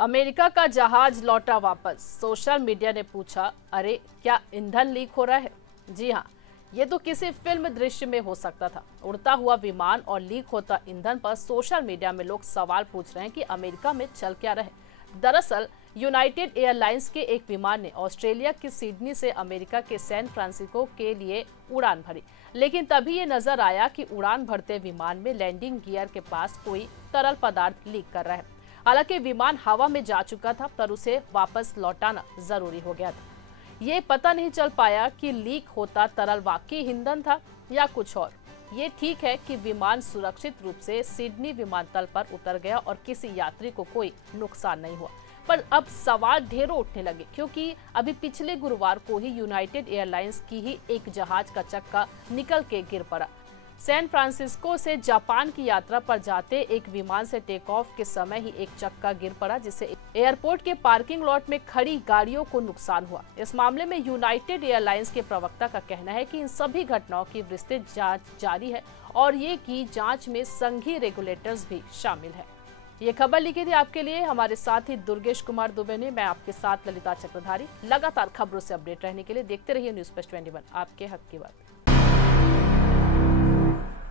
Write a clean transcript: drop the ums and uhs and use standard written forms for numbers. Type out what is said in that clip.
America का जहाज लौटा वापस। सोशल मीडिया ने पूछा, अरे क्या ईंधन लीक हो रहा है? जी हाँ, ये तो किसी फिल्म दृश्य में हो सकता था। उड़ता हुआ विमान और लीक होता ईंधन पर सोशल मीडिया में लोग सवाल पूछ रहे हैं कि अमेरिका में चल क्या रहा है। दरअसल यूनाइटेड एयरलाइंस के एक विमान ने ऑस्ट्रेलिया की सिडनी से अमेरिका के सैन फ्रांसिस्को के लिए उड़ान भरी, लेकिन तभी ये नजर आया कि उड़ान भरते विमान में लैंडिंग गियर के पास कोई तरल पदार्थ लीक कर रहा है। हालांकि विमान हवा में जा चुका था, पर उसे वापस लौटाना जरूरी हो गया था। ये पता नहीं चल पाया कि लीक होता तरल वाकई ईंधन था या कुछ और। ये ठीक है कि विमान सुरक्षित रूप से सिडनी विमानतल पर उतर गया और किसी यात्री को कोई नुकसान नहीं हुआ। पर अब सवाल ढेरों उठने लगे, क्योंकि अभी पिछले गुरुवार को ही यूनाइटेड एयरलाइंस की ही एक जहाज का चक्का निकल के गिर पड़ा। सैन फ्रांसिस्को से जापान की यात्रा पर जाते एक विमान से टेक ऑफ के समय ही एक चक्का गिर पड़ा, जिससे एयरपोर्ट के पार्किंग लॉट में खड़ी गाड़ियों को नुकसान हुआ। इस मामले में यूनाइटेड एयरलाइंस के प्रवक्ता का कहना है कि इन सभी घटनाओं की विस्तृत जांच जारी है और ये की जांच में संघीय रेगुलेटर्स भी शामिल है। ये खबर लिखी थी आपके लिए हमारे साथी दुर्गेश कुमार दुबे ने। मैं आपके साथ ललिता चक्रधारी। लगातार खबरों से अपडेट रहने के लिए देखते रहिए न्यूज़ फर्स्ट 21, आपके हक की बात।